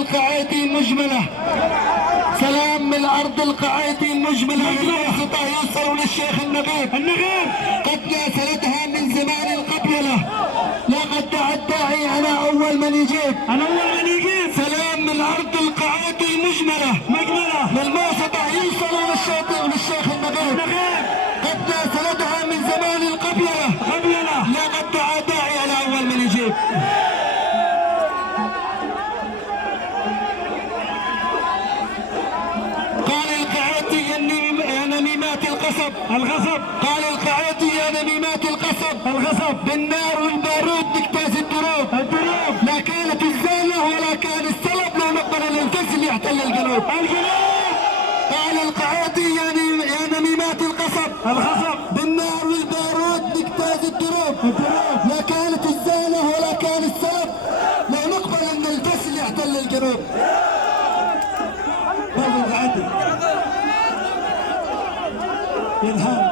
القعيدي المجملة، سلام من الأرض القعيدي المجملة المنبسطة يوصلوا للشيخ النقيب. قد ناسلتها من زمان القبيلة، لقد دعا الداعي أنا أول من يجيب. سلام من الأرض القعيدي المجملة للمنبسطة يوصلوا للشيخ النقيب. قد ناسلتها من زمان القبيلة، لقد دعا الداعي أنا أول من يجيب. الغصب قال القعيدي يا نميمات الغصب بالنار والبارود نجتاز الدروب لا كانت الزانة ولا كان السلب لو نقبل الانفس يحتل القلوب. قال القعيدي يا نميمات الغصب بالنار والبارود نجتاز الدروب لا كانت الزانة ولا كان السلب لو نقبل ان الانفس يحتل القلوب. القعيدي ينهار